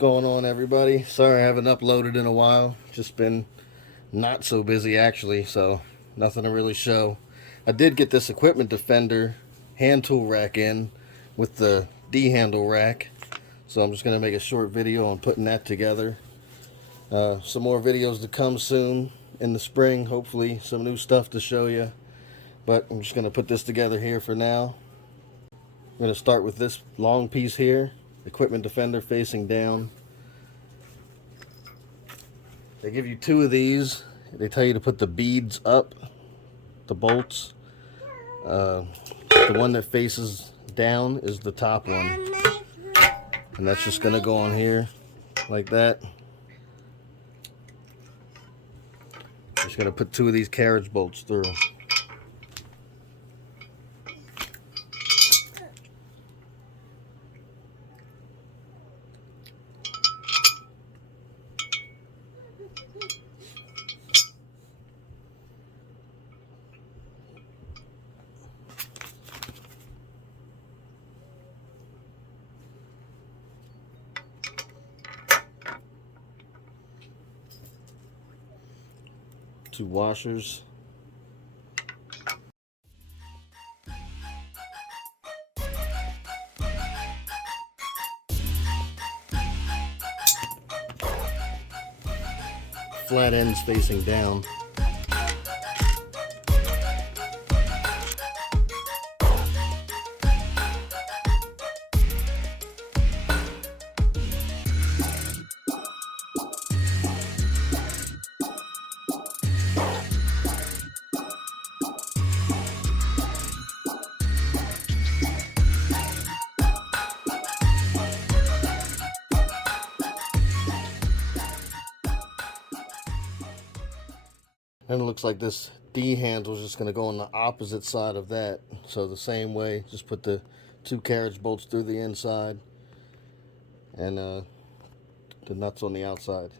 going on, everybody? Sorry I haven't uploaded in a while. Just been not so busy actually, so nothing to really show. I did get this Equipment Defender hand tool rack in with the D handle rack, so I'm just going to make a short video on putting that together. Some more videos to come soon in the spring, hopefully some new stuff to show you, but I'm just going to put this together here for now. I'm going to start with this long piece here, Equipment Defender facing down. They give you two of these. They tell you to put the beads up, the bolts. The one that faces down is the top one. And that's just going to go on here like that. Just going to put two of these carriage bolts through. Two washers. Flat ends facing down. And it looks like this D handle is just going to go on the opposite side of that. So the same way, just put the two carriage bolts through the inside and the nuts on the outside.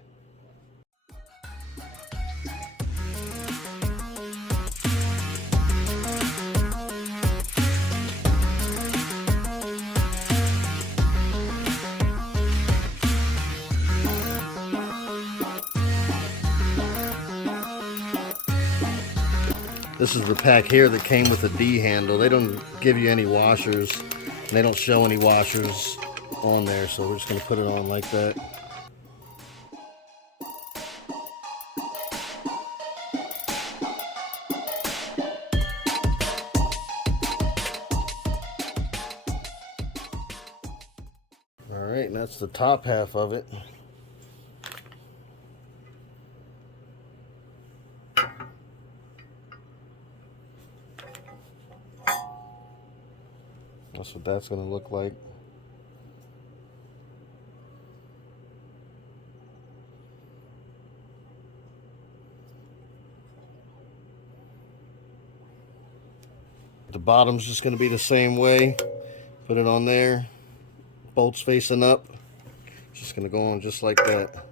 This is the pack here that came with the D handle. They don't give you any washers, and they don't show any washers on there, so we're just going to put it on like that. Alright, and that's the top half of it. That's what that's going to look like. The bottom's just going to be the same way. Put it on there. Bolts facing up. Just going to go on just like that.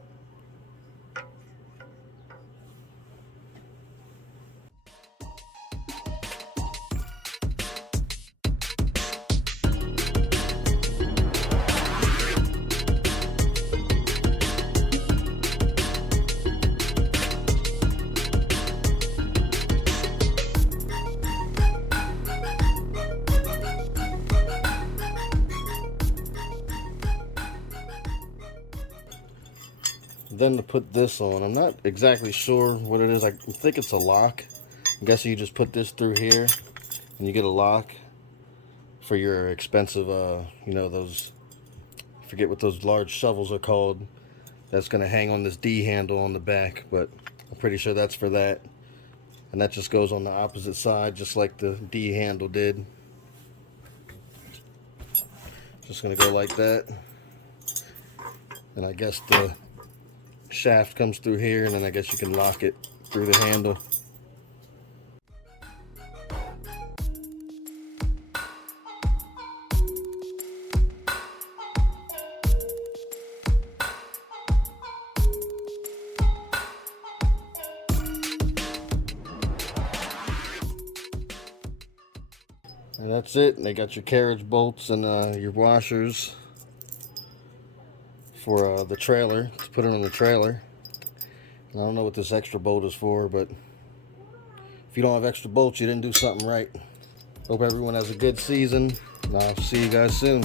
Then to put this on, I'm not exactly sure what it is. I think it's a lock. I'm guessing you just put this through here and you get a lock for your expensive, you know, those, I forget what those large shovels are called. That's going to hang on this D handle on the back, but I'm pretty sure that's for that. And that just goes on the opposite side, just like the D handle did. Just going to go like that. And I guess the shaft comes through here, and then I guess you can lock it through the handle. And that's it. And they got your carriage bolts and your washers for the trailer, to put it on the trailer. And I don't know what this extra bolt is for, but if you don't have extra bolts, you didn't do something right. Hope everyone has a good season, and I'll see you guys soon.